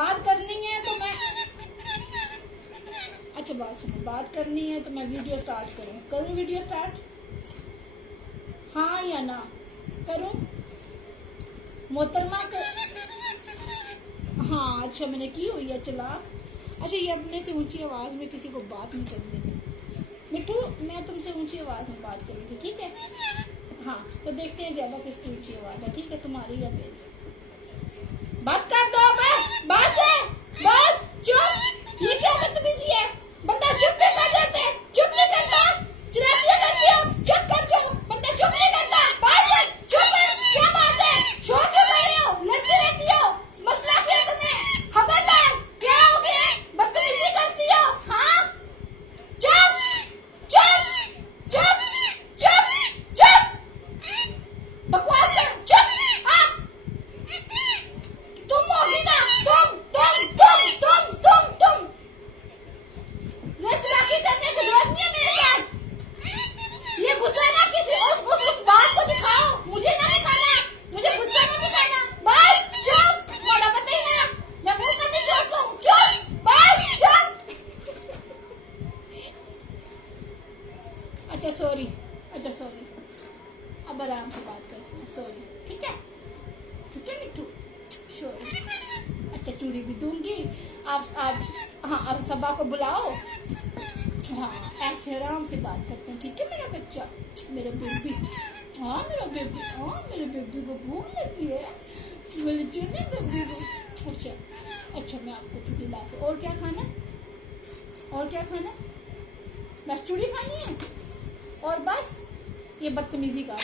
बात करनी है तो मैं, अच्छा बात सुनो, बात करनी है तो मैं वीडियो स्टार्ट करूँ वीडियो स्टार्ट, हाँ या ना करूँ मोहतरमा हाँ अच्छा मैंने की हुई है चलाक। अच्छा ये अपने से ऊंची आवाज़ में किसी को बात नहीं करने देती। मिट्टू मैं तुमसे ऊंची आवाज़ में बात करूँगी, ठीक है? हाँ तो देखते हैं ज़्यादा किसकी ऊंची आवाज़ है, ठीक है? तुम्हारी या मेरी? बस कर दो बस है, बस चुप। ये क्या बदतमीजी है, बंदा चुप नहीं कर जाते, चुप नहीं करता, चिल्लाती करती हो, चुप कर जाओ, बंदा चुप नहीं करता, बस चुप है, क्या बात है, शोर क्यों कर रहे हो, लड़ती रहती हो, मसला क्या तुम्हें, खबरदार क्या हो गया, बदतमीजी करती हो, हाँ चुप चुप चुप चुप चुप, बकवास कर, चुप हाँ तुम होगी ना, तुम चलाकी करने की जरूरत नहीं है मेरे साथ। ये गुस्सा ना किसी उस बात को दिखाओ, मुझे ना दिखाना, मुझे गुस्सा ना दिखाना, बस चुप, मोड़ा पता ही ना, मैं मुंह पर नहीं छोड़ सकूं, चुप बस चुप। अच्छा सॉरी, अब आराम से बात करते हैं, सॉरी ठीक है मिट्टू, सॉरी। अच्छा चूड़ी भी दूंगी, आप हाँ अब सबा को बुलाओ, हाँ ऐसे आराम से बात करते हैं, ठीक है मेरा बच्चा, मेरा बेबी, हाँ मेरा बेबी को भूख लगी है, मेरे चुने बेबी को। अच्छा मैं आपको चूड़ी लाती हूँ, और क्या खाना, बस चूड़ी खानी है और बस, ये बदतमीजी का है।